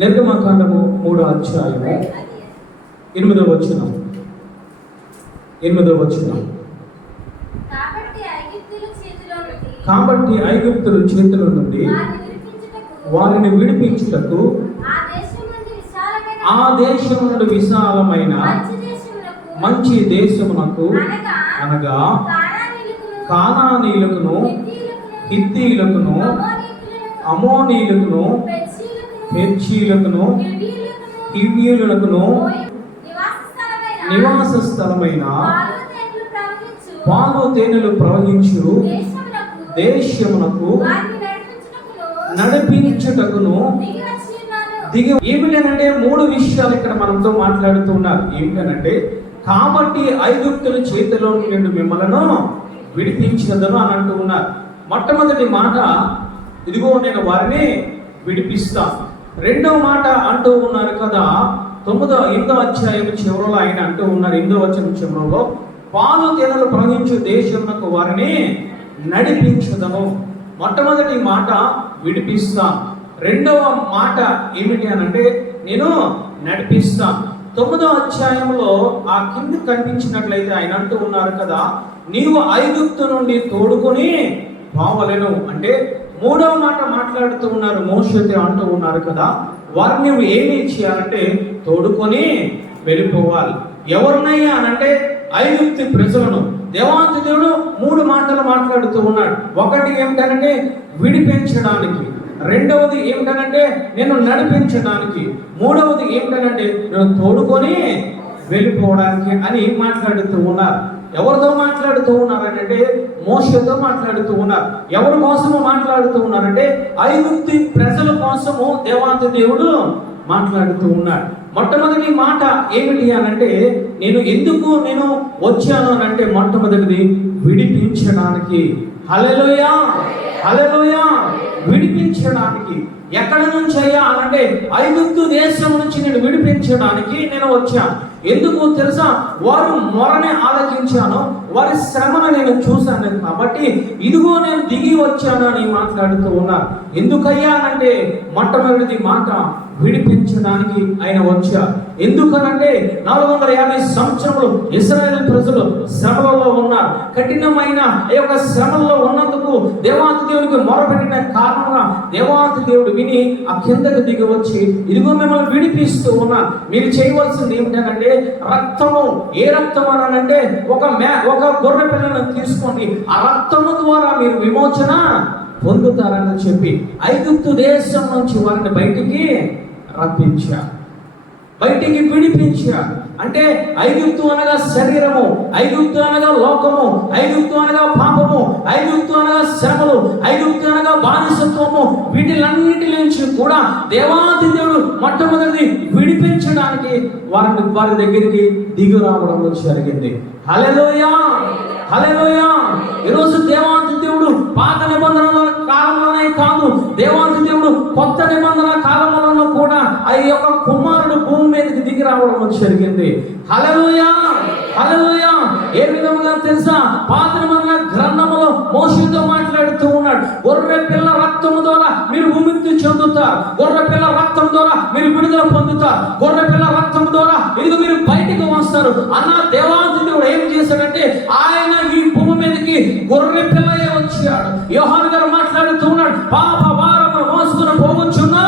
నిర్గమకాండము 3వ అధ్యాయము 8వ వచనం. కాబట్టి ఐగుప్తుల చేతిలో నుండి వారిని విడిపించుటకు ఆ దేశం నుండి విశాలమైన మంచి దేశమునకు అనగా కానానీయులకును, హిత్తీయులకును, అమోనీయులకును, పెర్జీయులకును, హివ్వీయులకును నివాస స్థలమైన పాలు తేనెలు ప్రవహించు దేశమునకు నడిపించుటకును దిగి. ఏమిటనంటే 3 విషయాలు ఇక్కడ మనతో మాట్లాడుతూ ఉన్నారు. ఏమిటనంటే, కాబట్టి ఐగుప్తుల చేతిలో నుండి మిమ్మలను విడిపించదను అని అంటూ ఉన్నారు. మొట్టమొదటి మాట, ఇదిగో నేను వారిని విడిపిస్తాను. రెండవ మాట అంటూ ఉన్నారు కదా, 8వ అధ్యాయం చివరిలో ఆయన అంటూ ఉన్నారు, 8వ వచనం చివరిలో, పాలు తేనెలు ప్రవహించు దేశమునకు వారిని నడిపించదను. మొట్టమొదటి మాట విడిపిస్తాను. రెండవ మాట ఏమిటి అనంటే, నేను నడిపిస్తాను. 9వ అధ్యాయంలో ఆ కింద కనిపించినట్లయితే ఆయన అంటూ ఉన్నారు కదా, నీవు ఐగుప్తు నుండి తోడుకొని పోవలెను అంటే, 3వ మాట మాట్లాడుతూ ఉన్నారు. మోషేతో అంటూ ఉన్నారు కదా, వారిని నువ్వు ఏమి చేయాలంటే తోడుకొని వెళ్ళిపోవాలి. ఎవరినయ్యా అనంటే ఐగుప్తు ప్రజలను. దేవాతి దేవుడు 3 మాటలు మాట్లాడుతూ ఉన్నాడు. ఒకటి ఏమిటనంటే విడిపించడానికి, రెండవది ఏమిటనంటే నేను నడిపించడానికి, మూడవది ఏమిటనంటే నేను తోడుకొని వెళ్ళిపోవడానికి అని మాట్లాడుతూ ఉన్నారు. ఎవరితో మాట్లాడుతూ ఉన్నారంటే మోషేతో మాట్లాడుతూ ఉన్నారు. ఎవరి కోసము మాట్లాడుతూ ఉన్నారంటే ఐగుప్తు ప్రజల కోసము దేవాతి దేవుడు మాట్లాడుతూ ఉన్నాడు. మొట్టమొదటి మాట ఏమిటి అనంటే, ఎందుకు వచ్చాను అనంటే, మొట్టమొదటిది విడిపించడానికి. హల్లెలూయా, హల్లెలూయా. విడిపించడానికి. ఎక్కడ నుంచి అయ్యా అనంటే ఐగుప్తు దేశం నుంచి నేను విడిపించడానికి నేను వచ్చాను. ఎందుకు తెలుసా? వారు మొరని ఆలకించాను, వారి శ్రమను నేను చూశాను, కాబట్టి ఇదిగో నేను దిగి వచ్చాను అని మాట్లాడుతూ ఉన్నారు. ఎందుకయ్యా అంటే మొట్టమొదటి మాట విడిపించడానికి ఆయన వచ్చారు. ఎందుకనంటే 450 సంవత్సరములు ఇశ్రాయేలు ప్రజలు శ్రమలలో ఉన్నారు. కఠినమైన ఈ యొక్క శ్రమల్లో ఉన్నందుకు దేవాతి దేవునికి మొరపెట్టిన కారణంగా దేవాతి దేవుడు విని ఆ కిందకు దిగి వచ్చి ఇదిగో మిమ్మల్ని విడిపిస్తూ ఉన్నా. మీరు చేయవలసింది ఏమిటంటే రక్తము. ఏ రక్తం అనంటే ఒక గొర్రె పిల్లను తీసుకోండి, ఆ రక్తము ద్వారా మీరు విమోచన పొందుతారని చెప్పి ఐగుప్తు దేశం నుంచి వారిని బయటికి రప్పించారు, బయటికి విడిపించారు. అంటే ఐగుప్తు అనగా శరీరము, ఐగుప్తు అనగా లోకము, ఐగుప్తు అనగా పాపము, ఐగుప్తు అనగా శ్రమలు, ఐగుప్తు అనగా బానిసత్వము, వీటిలన్నిటి నుంచి కూడా దేవాది దేవుడు మొట్టమొదటి విడిపించడానికి వారి దగ్గరికి దిగి రావడం జరిగింది. హల్లెలూయా, హల్లెలూయా. ఈరోజు దేవాది దేవుడు పాత నిబంధనల కాలంలోనే కాదు, దేవాది దేవుడు కొత్త నిబంధన కాలంలోనూ కూడా ఆ యొక్క కుమారుడు భూమి మీదకి దిగి రావడం జరిగింది. హల్లెలూయా, హల్లెలూయా. ఏ విధంగా తెలుసా? పాత నిబంధన గ్రంథములో మోషేతో మాట్లాడుతూ ఉన్నాడు, గొర్రె పిల్ల రక్తము ద్వారా మీరు విముక్తి చెందుతారు, గొర్రె పిల్ల రక్తం ద్వారా మీరు విడుదల పొందుతారు, గొర్రె పిల్ల రక్తం ద్వారా ఇది మీరు బయటికి వస్తారు అన్న దేవాది దేవుడు ఏం చేశాడంటే ఆయన ఈ భూమి మీదకి గొర్రె పిల్లయే వచ్చాడు. యోహాను గారు మాట్లాడుతూ ఉన్నాడు, పాప భారము మోసుకుని పోవచ్చున్నా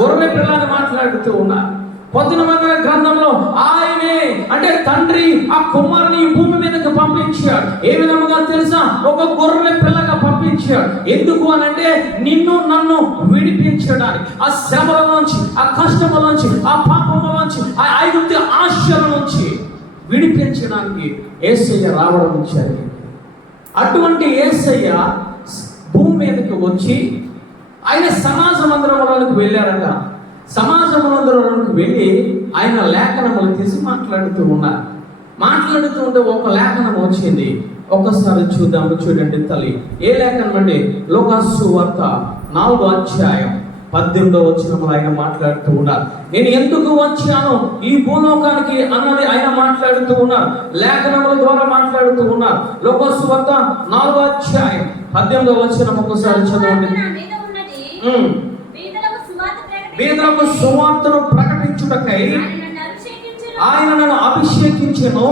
గొర్రె పిల్లని మాట్లాడుతూ ఉన్నారు. కొత్త నిబంధన గ్రంథంలో ఆయనే అంటే తండ్రి ఆ కుమారుని ఈ భూమి మీదకి పంపించాడు. ఏ విధముగా తెలుసా? ఒక గొర్రె పిల్లగా పంపించాడు. ఎందుకు అనంటే నిన్ను నన్ను విడిపించడానికి, ఆ శ్రమల నుంచి, ఆ కష్టముల నుంచి, ఆ పాపముల నుంచి, ఆ ఐగుప్తు ఆశల నుంచి విడిపించడానికి యేసయ్య రావడం జరిగింది. అటువంటి యేసయ్య భూమి మీదకి వచ్చి ఆయన సమాజ మందిరంలోకి వెళ్ళారట. సమాజ మందిరంలోకి వెళ్ళి ఆయన లేఖనములు తీసి మాట్లాడుతూ ఉన్నారు. మాట్లాడుతూ ఉంటే ఒక లేఖనం వచ్చింది. ఒకసారి చూద్దాము. చూడండి తల్లి, ఏ లేఖనం అంటే లూకాసు వార్త 4వ అధ్యాయం 18వ వచనంలో ఆయన మాట్లాడుతూ ఉన్నారు. నేను ఎందుకు వచ్చాను ఈ భూలోకానికి అన్నది ఆయన మాట్లాడుతూ ఉన్నారు. లేఖనముల ద్వారా మాట్లాడుతూ ఉన్నారు. లూకాసు వార్త 4వ అధ్యాయం 18వ వచనం ఒకసారి చదవండి. పేదలకు సువార్తను ప్రకటించుటకై ఆయన నన్ను అభిషేకించెను.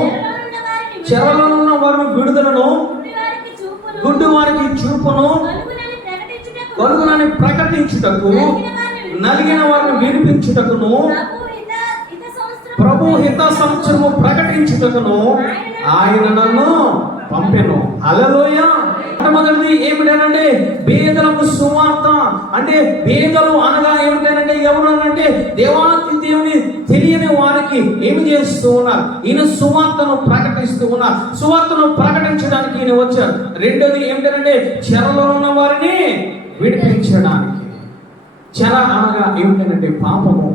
చెరలో ఉన్న వారిని విడుదలను, గుడ్డి వారికి చూపును, కలుగునని ప్రకటించుటకు, నలిగిన వారిని విడిపించుటకును, ప్రభు హిత సంవత్సరము ప్రకటించుటకును ఆయన నన్ను పంపెను. హల్లెలూయా. మొదటిది ఏమిటంటే పేదలకు సువార్త. అంటే పేదలు అనగా ఏమిటంటే ఎవరు అంటే దేవాతి దేవుని తెలియని వారికి ఏమి చేస్తూ ఉన్నారు, ఈయన సువార్తను ప్రకటిస్తూ ఉన్నారు. సువార్తను ప్రకటించడానికి ఈయన వచ్చారు. రెండోది ఏమిటంటే చెరలో ఉన్న వారిని విడిపించడానికి. చెర అనగా ఏమిటంటే పాపము,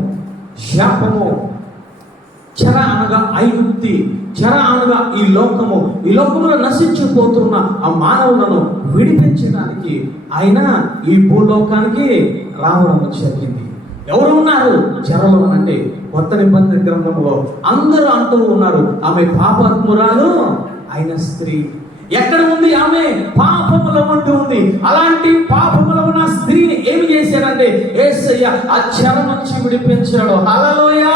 శాపము. చెర అనగా ఐగుప్తి, చెర అనగా ఈ లోకములో నశించిపోతున్న ఆ మానవులను విడిపించడానికి ఆయన ఈ భూలోకానికి రావడం జరిగింది. ఎవరు ఉన్నారు చెరలో అంటే? కొత్త నిబంధన గ్రంథంలో అందరూ అంటూ ఉన్నారు ఆమె పాపాత్మురాలు అయిన స్త్రీ. ఎక్కడ ఉంది ఆమె? పాపములో ఉంటూ ఉంది. అలాంటి పాపములో ఉన్న స్త్రీని ఏమి చేశాడంటే యేసయ్య ఆ చెర నుంచి విడిపించాడు. హల్లెలూయా.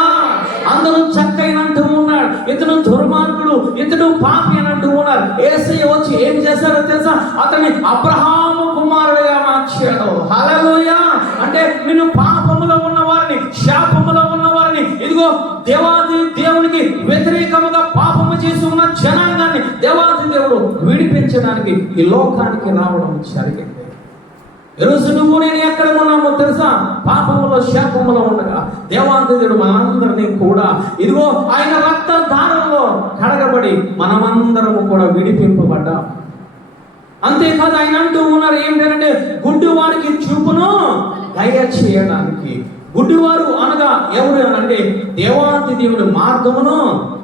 అందరూ చక్కైన అంటూ ఉన్నాడు, ఇతను దుర్మార్గుడు, ఇతడు పాపి అని అంటూ ఉన్నారు. యేసయ్య వచ్చి ఏం చేశారో తెలుసా? అతన్ని అబ్రహాము కుమారుడిగా మార్చాడు. హల్లెలూయా. అంటే నిన్ను పాపములో ఉన్న వారిని, శాపములో ఉన్న వారిని, ఇదిగో దేవాది దేవునికి వ్యతిరేకముగా పాపము చేసి ఉన్న జనాంగాన్ని దేవాది దేవుడు విడిపించడానికి ఈ లోకానికి రావడం జరిగింది. ఈరోజు నువ్వు నేను ఎక్కడ ఉన్నామో తెలుసా? పాపములో, శాపములో ఉండగా దేవాది దేవుడు మనందరినీ కూడా ఇదిగో ఆయన రక్తధారంలో కడగబడి మనమందరము కూడా విడిపింపబడ్డాం. అంతేకాదు ఆయన అంటూ ఉన్నారు ఏంటంటే గుడ్డి వారికి చూపును దయ చేయడానికి. గుడ్డివారు అనగా ఎవరు అంటే దేవాది దేవుని మార్గమును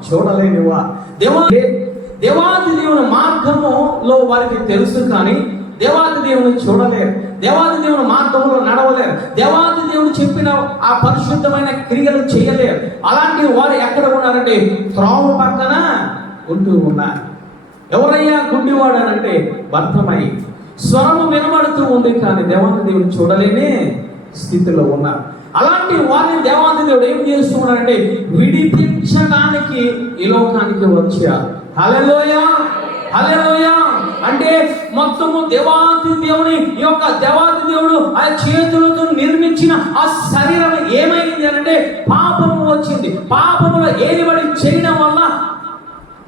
చూడలేనివా. దేవాది దేవుని మార్గములో వారికి తెలుసు కానీ దేవాది దేవుని చూడలేరు, దేవాది దేవుని మార్గంలో నడవలేరు, దేవాది దేవుడు చెప్పిన ఆ పరిశుద్ధమైన క్రియలు చేయలేరు. అలాంటి వారు ఎక్కడ ఉన్నారంటే త్రోవ పక్కన ఉంటూ ఉన్నారు. ఎవరయ్యా గుడ్డివాడు అంటే భర్తమై స్వరము వినబడుతూ ఉంది కానీ దేవాది దేవుని చూడలేని స్థితిలో ఉన్నారు. అలాంటి వారిని దేవాది దేవుడు ఏం చేస్తున్నాడంటే విడిపించడానికి ఈ లోకానికి వచ్చారు. హల్లెలూయా. హల్లెలూయా. అంటే మొత్తము దేవాది దేవుని యొక్క దేవాది దేవుడు ఆ చేతులతో నిర్మించిన ఆ శరీరం ఏమైంది అంటే పాపము వచ్చింది. పాపములో ఏలిబడి చేయడం వల్ల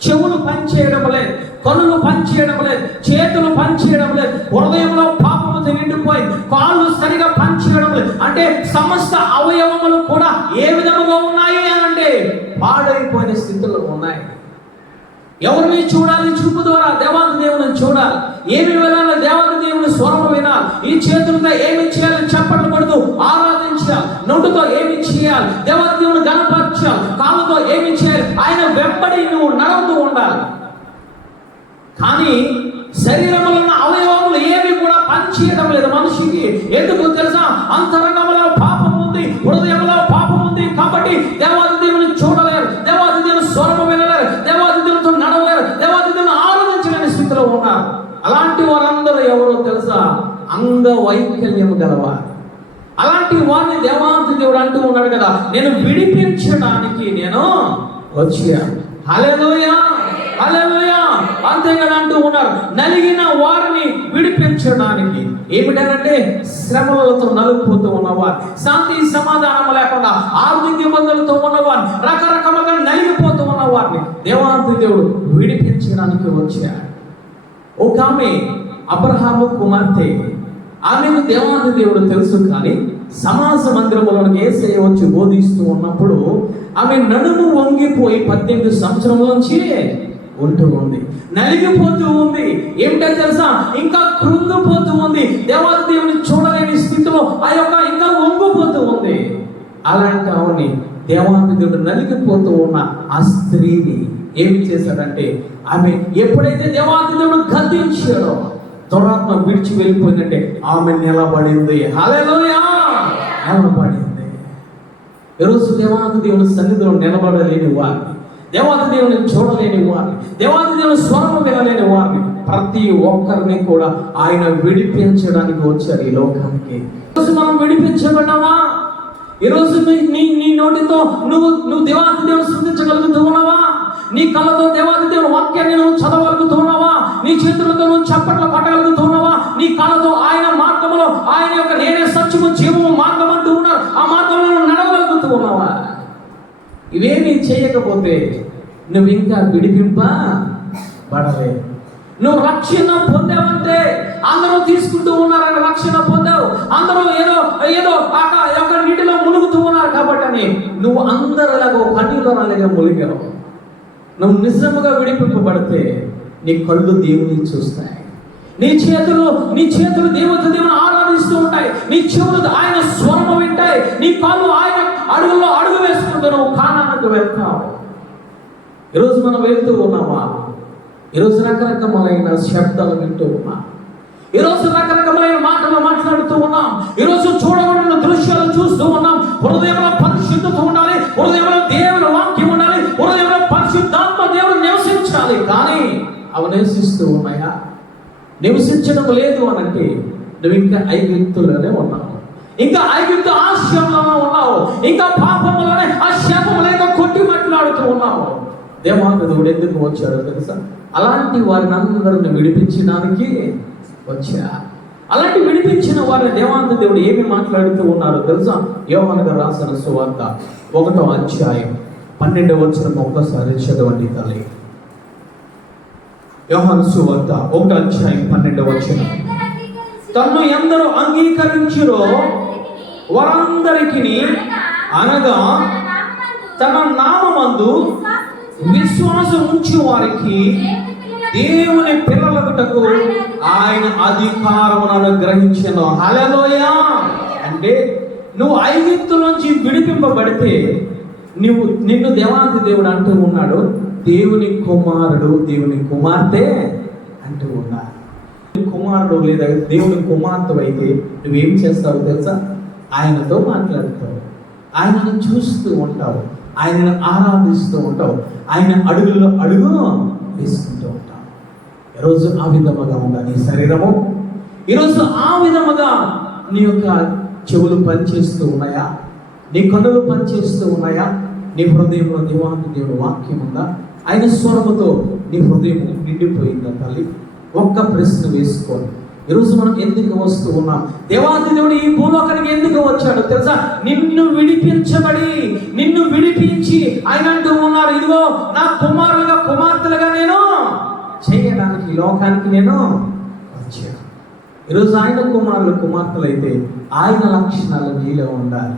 చెవులు పనిచేయడం లేదు, కనులు పనిచేయడం లేదు, చేతులు పనిచేయడం లేదు, హృదయంలో పాపముతో నిండిపోయి కాళ్ళు సరిగా పనిచేయడం లేదు. అంటే సమస్త అవయవములు కూడా ఏ విధముగా ఉన్నాయి అని అంటే పాడైపోయిన స్థితిలో ఉన్నాయి. ఎవరిని చూడాలి? చూపు ద్వారా దేవాది దేవుని చూడాలి. ఏమి వినాలి? దేవాది దేవుని స్వరము వినాలి. ఈ చేతులతో ఏమి చేయాలి? చప్పట్లు కొడుతూ ఆరాధించాలి. నోటితో ఏమి చేయాలి? దేవాది దేవుని గణపరచాలి. కాళ్ళతో ఏమి చేయాలి? ఆయన వెంబడి నువ్వు నడుస్తూ ఉండాలి. కానీ శరీరంలో ఉన్న అవయవములు ఏవి కూడా పనిచేయడం లేదు మనిషికి. ఎందుకు తెలుసా? అంతరంగంలో పాపం ఉంది, హృదయంలో పాపం ఉంది. కాబట్టి దేవాది దేవుని చూడలేరు, దేవాది దేవుని స్వరము వినలేరు, దేవాది దేవునితో నడవలేరు, దేవాది దేవుని ఆరాధించలేని స్థితిలో ఉన్నారు. అలాంటి వారందరూ ఎవరో తెలుసా? అంగవైకల్యం గలవారు. అలాంటి వారిని దేవాది దేవుడు అంటూ ఉన్నాడు కదా, నేను విడిపించడానికి నేను వచ్చాను. హల్లెలూయా. హల్లెలూయా. అంతేగాని అంటూ ఉన్నారు నలిగిన వారిని విడిపించడానికి. ఏమిటంటే శ్రమలతో నలిగిపోతూ ఉన్నవారు, శాంతి సమాధానం లేకుండా ఆర్థిక ఇబ్బందులతో ఉన్నవారు, రకరకాలుగా నలిగిపోతూ ఉన్న వారిని దేవాది దేవుడు విడిపించడానికి వచ్చాడు. ఒక ఆమె అబ్రహాము కుమార్తె. ఆమెకు దేవాది దేవుడు తెలుసు కానీ సమాజ మందిరంలోకి యేసయ్య వచ్చి బోధిస్తూ ఉన్నప్పుడు ఆమె నడుము వంగిపోయి 18 సంవత్సరం నుంచి ఉంటూ ఉంది, నలిగిపోతూ ఉంది. ఏమిటో తెలుసా? ఇంకా కృంగిపోతూ ఉంది, దేవాది దేవుని చూడలేని స్థితిలో ఆ యొక్క ఇంకా వంగిపోతూ ఉంది. అలాంటి ఆమెని దేవాది దేవుడు నలిగిపోతూ ఉన్న ఆ స్త్రీని ఏమి చేశాడంటే ఆమె ఎప్పుడైతే దేవాది దేవుడు గద్దించాడో దురాత్మ విడిచి వెళ్ళిపోయిందంటే ఆమె నిలబడింది. హల్లెలూయా. నిలబడింది. ఈరోజు దేవాది దేవుని సన్నిధిలో నిలబడలేని వారిని, దేవాది దేవుని చూడలేని వారిని, దేవాది దేవుని స్వరము వినలేని వారిని ప్రతి ఒక్కరిని కూడా ఆయన విడిపించడానికి వచ్చారు ఈ లోకానికి. మనం విడిపించబడ్డామా? ఈరోజు నీ నోటితో నువ్వు దేవాది దేవుడు స్తుతించగలుగుతూ ఉన్నావా? నీ కళ్ళతో దేవాది దేవుడు వాక్యాన్ని నువ్వు చదవగలుగుతూ ఉన్నావా? నీ చేతులతో నువ్వు చప్పట్లు పట్టగలుగుతూ ఉన్నావా? నీ కళ్ళతో ఆయన మార్గంలో, ఆయన యొక్క నేనే సత్యము జీవము మార్గం అంటూ ఉన్నారు, ఆ మార్గంలో నువ్వు నడవగలుగుతూ ఉన్నావా? ఇవేమీ చేయకపోతే నువ్వు ఇంకా విడిపింపబడలే. నువ్వు రక్షణ పొందావంటే అందరూ తీసుకుంటూ ఉన్నారని రక్షణ పొందావు, అందరూ ఏదో ఒక నీటిలో మునుగుతూ ఉన్నారు కాబట్టి అని నువ్వు అందరిలాగా పన్నీలో అలాగే మునిగావు. నువ్వు నిజముగా విడిపింపబడితే నీ కళ్ళు దేవుని చూస్తాయి, నీ చేతులు దేవుని ఆరాధిస్తూ ఉంటాయి, నీ చెవులు ఆయన స్వరము వింటాయి, నీ కాళ్ళు ఆయన అడుగుల్లో అడుగు వేసుకుంటూ నువ్వు కానానికి వెళ్తావు. ఈరోజు మనం వెళ్తూ ఉన్నామా? ఈరోజు రకరకమైన శబ్దాలు వింటూ ఉన్నాం, ఈరోజు రకరకమైన మాటలు మాట్లాడుతూ ఉన్నాం, ఈరోజు చూడబడిన దృశ్యాలు చూస్తూ ఉన్నాం. హృదయంలో పరిశుద్ధత ఉండాలి, హృదయంలో దేవుని వాక్యం ఉండాలి, హృదయంలో పరిశుద్ధాత్మ దేవుడు నివసించాలి. కానీ అవి నివసిస్తూ ఉన్నాయా? నివసించడం లేదు అనంటే నువ్వు ఇంకా ఐగుప్తులోనే ఉన్నావు, ఇంకా ఐగుప్తు ఆశ్రమంలో ఉన్నావు, ఇంకా పాపములోనే ఆ శాపములేదో కొట్టి మాట్లాడుతూ ఉన్నావు. దేవాంగదుడు ఎందుకు వచ్చాడో తెలుసా? అలాంటి వారిని అందరిని విడిపించడానికి వచ్చా. అలాంటి విడిపించిన వారిని దేవాంగ దేవుడు ఏమి మాట్లాడుతూ ఉన్నారో తెలుసా? యోహాను గారు రాసిన సువార్త 1వ అధ్యాయం 12వ వచనం ఒక్కసారి చదవండి తల్లి. యోహాను సువార్త 1వ అధ్యాయం 12వ వచనం. తన్ను ఎందరూ అంగీకరించురో వారందరికీ అనగా తన నామమందు విశ్వాసం ఉంచు వారికి దేవుని పిల్లలకుటకు ఆయన అధికారమును అనుగ్రహించెను. హల్లెలూయా. అంటే నువ్వు ఐగుప్తు నుంచి విడిపింపబడితే నిన్ను దేవాది దేవుడు అంటూ ఉన్నాడు, దేవుని కుమారుడు, దేవుని కుమార్తె అంటూ ఉన్నాడు. కుమారుడు లేదా దేవుని కుమార్తె అయితే నువ్వేం చేస్తావు తెలుసా? ఆయనతో మాట్లాడుతావు, ఆయనను చూస్తూ ఉంటావు, ఆయనను ఆరాధిస్తూ ఉంటావు, ఆయన అడుగులో అడుగు వేసుకుంటూ ఉంటావు. ఈరోజు ఆ విధముగా ఉందా నీ శరీరము? ఈరోజు ఆ విధముగా నీ యొక్క చెవులు పనిచేస్తూ ఉన్నాయా? నీ కన్నులు పనిచేస్తూ ఉన్నాయా? నీ హృదయంలో దేవాది దేవుడు వాక్యం ఉందా? ఆయన స్వరముతో నీ హృదయం నిండిపోయిందా తల్లి? ఒక్క ప్రశ్న వేసుకోండి. ఈరోజు మనం ఎందుకు వస్తూ ఉన్నాం? దేవాది దేవుడు ఈ భూలోకానికి ఎందుకు వచ్చాడు తెలుసా? నిన్ను విడిపించి ఆయన అంటూ ఉన్నారు, ఇదిగో నా కుమారులుగా కుమార్తెలుగా నేను చేయడానికి ఈ లోకానికి నేను వచ్చాను. ఈరోజు ఆయన కుమారులు కుమార్తెలు అయితే ఆయన లక్షణాలు నీలో ఉండాలి.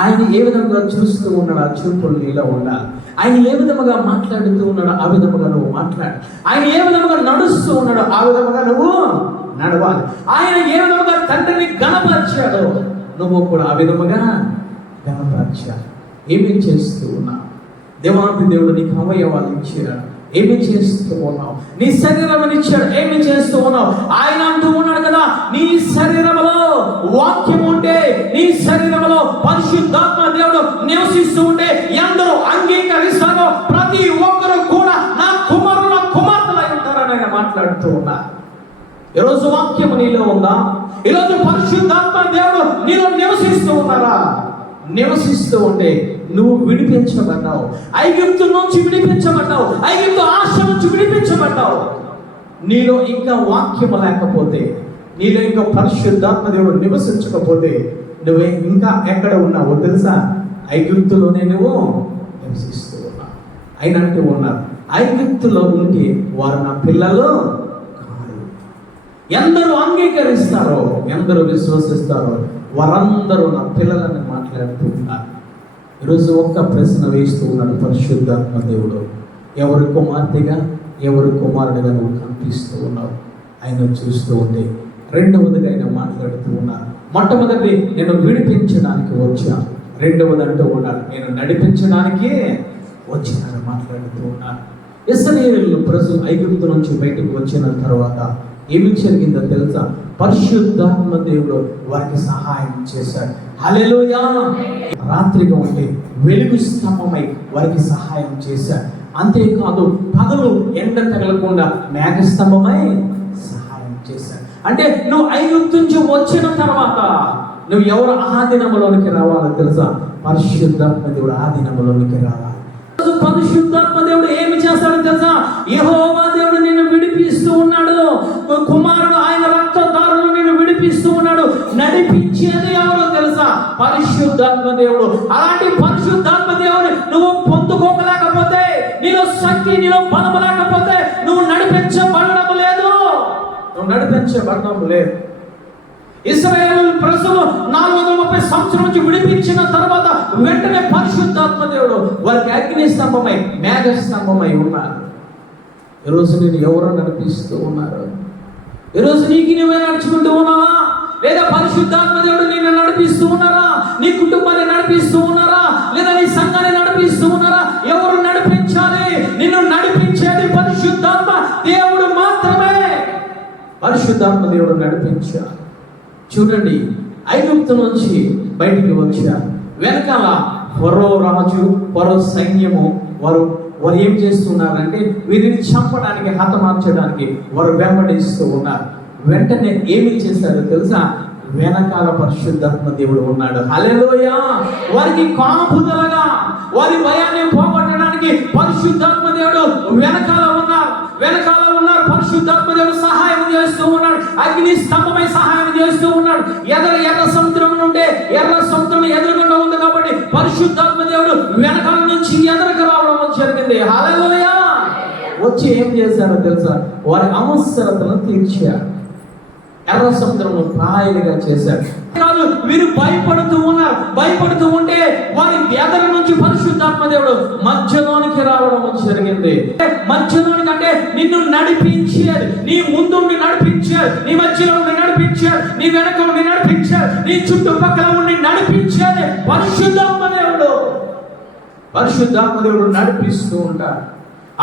ఆయన ఏ విధంగా చూస్తూ ఉన్నాడు, ఆ చూపులు నీలో ఉండాలి. ఆయన ఏ విధముగా మాట్లాడుతూ ఉన్నాడో ఆ విధముగా నువ్వు మాట్లాడు. ఆయన ఏ విధముగా నడుస్తూ ఉన్నాడో ఆ విధముగా నువ్వు నడవాలి. ఆయన ఏ విధముగా తండ్రిని గణపరిచాడో నువ్వు కూడా ఆ విధముగా గణపరచాలి. ఏమి చేస్తూ ఉన్నావు? దేవాది దేవుడు నీకు అవయవాలు ఇచ్చాడు, ఏమి చేస్తూ ఉన్నావు? నీ శరీరం ఇచ్చాడు, ఏమి చేస్తూ ఉన్నావు? ఆయన అంటూ ఉన్నాడు కదా, నీ శరీరంలో వాక్యం ఉంటే, నీ శరీరంలో పరిశుద్ధాత్మ దేవుడు నివసిస్తూ ఉంటే ఎందరూ అంగీకరిస్తారో ప్రతి ఒక్కరు కూడా నా కుమారుల కుమార్తెలై ఉంటారని ఆయన మాట్లాడుతూ ఉన్నారు. ఈరోజు వాక్యం నీలో ఉందా? ఈరోజు పరిశుద్ధాత్మ దేవుడు నీలో నివసిస్తూ ఉన్నారా? నివసిస్తూ ఉంటే నువ్వు విడిపించబడ్డావు, ఐగుప్తు నుంచి విడిపించబడ్డావు, ఐగుప్తు ఆశ నుంచి విడిపించబడ్డావు. నీలో ఇంకా వాక్యం లేకపోతే, నీలో ఇంకా పరిశుద్ధాత్మ దేవుడు నివసించకపోతే నువ్వే ఇంకా ఎక్కడ ఉన్నావో తెలుసా? ఐగుప్తులోనే నువ్వు నివసిస్తూ ఉన్నావు. అయినట్టు ఉన్నారు, ఐగుప్తులో ఉంటే వారు నా పిల్లలు కాదు. ఎందరూ అంగీకరిస్తారో, ఎందరూ విశ్వసిస్తారో వారందరూ నా పిల్లలని మాట్లాడుతూ ఉన్నారు. ఈరోజు ఒక్క ప్రశ్న వేస్తూ ఉన్నాడు పరిశుద్ధాత్మ దేవుడు, ఎవరి కుమార్తెగా, ఎవరి కుమారుడిగా నువ్వు కనిపిస్తూ ఉన్నావు? ఆయన చూస్తూ ఉంటే రెండవదిగా ఆయన మాట్లాడుతూ ఉన్నారు. మొట్టమొదటి నేను విడిపించడానికి వచ్చాను, రెండవది అంటూ ఉన్నాడు నేను నడిపించడానికి వచ్చానని మాట్లాడుతూ ఉన్నాను. ఇశ్రాయేలు ప్రజలు ఐగుప్తు నుంచి బయటకు వచ్చిన తర్వాత ఏమి జరిగిందో తెలుసా? పరిశుద్ధాత్మ దేవుడు వారికి సహాయం చేశాడు. హల్లెలూయా. రాత్రిగా ఉంటే వెలుగు స్తంభమై వారికి సహాయం చేశాడు. అంతేకాదు పగలు ఎండ తగలకుండా మేఘస్తంభమై సహాయం చేశాడు. అంటే నువ్వు ఐగుప్తు నుంచి వచ్చిన తర్వాత నువ్వు ఎవరు ఆధీనంలోనికి రావాలో తెలుసా? పరిశుద్ధాత్మ దేవుడు ఆధీనంలోనికి రావాలి. పరిశుద్ధాత్మ దేవుడు ఏమి చేస్తాడో తెలుసా? యెహోవా దేవుడు నిన్ను విడిపిస్తూ ఉన్నాడు. కుమారుడు ఆయన రక్తధారలు నిన్ను విడిపిస్తూ ఉన్నాడు. నడిపించేది ఎవరో తెలుసా? పరిశుద్ధాత్మ దేవుడు. అలాంటి పరిశుద్ధాత్మ దేవుడు నువ్వు పొందుకోలేకపోతే, నీలో శక్తి, నీలో బలం లేకపోతే నువ్వు నడిపించబడడం లేదు. ఇశ్రాయేలు ప్రజలు 430 సంవత్సరం నుంచి విడిపించిన తర్వాత వెంటనే పరిశుద్ధాత్మ దేవుడు వారికి అగ్ని స్తంభమై, మేఘ స్తంభమై ఉన్నారు. ఈరోజు నేను ఎవరో నడిపిస్తూ ఉన్నారు? ఈరోజు నీకు నువ్వే నడుచుకుంటూ ఉన్నావా? లేదా పరిశుద్ధాత్మ దేవుడు నిన్ను నడిపిస్తూ ఉన్నారా? నీ కుటుంబాన్ని నడిపిస్తూ ఉన్నారా? లేదా నీ సంఘాన్ని నడిపిస్తూ ఉన్నారా? ఎవరు నడిపించాలి? నిన్ను నడిపించేది పరిశుద్ధాత్మ దేవుడు మాత్రమే. పరిశుద్ధాత్మ దేవుడు నడిపించాలి. చూడండి, ఐగుప్తు నుంచి బయటికి వచ్చారు. వెనకాల ఫరో రాజు, ఫరో సైన్యము వారు ఏం చేస్తున్నారంటే వీరిని చంపడానికి, హతమార్చడానికి వారు వెంబడిస్తూ ఉన్నారు. వెంటనే ఏమి చేశారో తెలుసా? వెనకాల పరిశుద్ధాత్మ దేవుడు ఉన్నాడు. హల్లెలూయా! వారికి కాపుదలగా, వారి భయాన్ని పోగొట్టడానికి పరిశుద్ధాత్మ దేవుడు వెనకాల ఉన్నారు. పరిశుద్ధాత్మ దేవుడు సహాయం చేస్తూ ఉన్నాడు. అగ్ని స్తంభమై సహాయం చేస్తూ ఉన్నాడు. ఎర్ర సముద్రం నుండే, ఎర్ర సముద్రం ఎదురుగుండా ఉంది కాబట్టి పరిశుద్ధాత్మ దేవుడు వెనకాల నుంచి ఎదురుకు రావడం జరిగింది. హల్లెలూయా! వచ్చి ఏం చేశారో తెలుసా? వారి అవసరతను తీర్చారు. ఎర్ర సముద్రంలో ప్రాయలుగా చేశారు. కాదు, వీరు భయపడుతూ ఉంటే వారి ఎదర నుంచి పరిశుద్ధాత్మ దేవుడు మధ్యలోనికి రావడం జరిగింది. మధ్యలోనికి అంటే నిన్ను నడిపించాడు, నీ ముందుండి నడిపించాడు, నీ మధ్యలో ఉండి నడిపించాడు, నీ వెనక ఉండి నడిపించాడు, నీ చుట్టుపక్కల ఉండి నడిపించాడు పరిశుద్ధాత్మ దేవుడు. పరిశుద్ధాత్మ దేవుడు నడిపిస్తూ ఉంటాడు.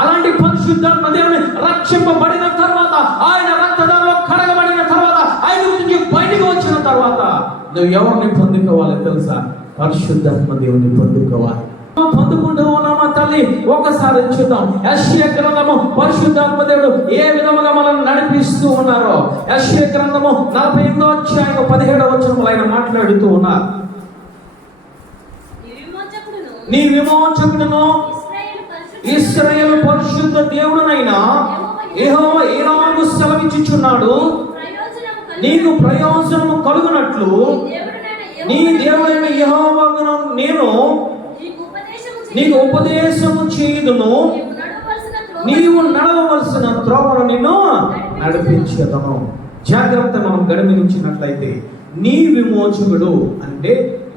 అలాంటి పరిశుద్ధాత్మ దేవుని రక్షింపబడిన తర్వాత, ఆయన రక్తధారలో కడగబడిన తర్వాత, ఆయన నుంచి బయటకు వచ్చిన తర్వాత నువ్వు ఎవరిని పొందుకోవాలి తెలుసా? పరిశుద్ధాత్మ దేవుని పొందుకోవాలి. పొందుకుంటూ ఉన్నామా తల్లి? ఒకసారి చూద్దాం. యెషయా గ్రంథము పరిశుద్ధాత్మ దేవుడు ఏ విధముగా మనల్ని నడిపిస్తూ ఉన్నారో. యెషయా గ్రంథము 48వ అధ్యాయం 17వ వచనంలో ఆయన మాట్లాడుతూ ఉన్నారు. నీ విమోచకుడును ఇశ్రాయేలు పరిశుద్ధ దేవుడునైనా యెహోవా ఇలాగు సెలవిచ్చుచున్నాడు, నీకు ప్రయోజనము కలుగునట్లు నీ దేవుడైన యెహోవాను నేను నీకు ఉపదేశము చేయుదును, నీవు నడవవలసిన త్రోవను నిన్ను నడిపించేదను. జాగ్రత్త మనం గమనించినట్లయితే, నీ విమోచకుడు అంటే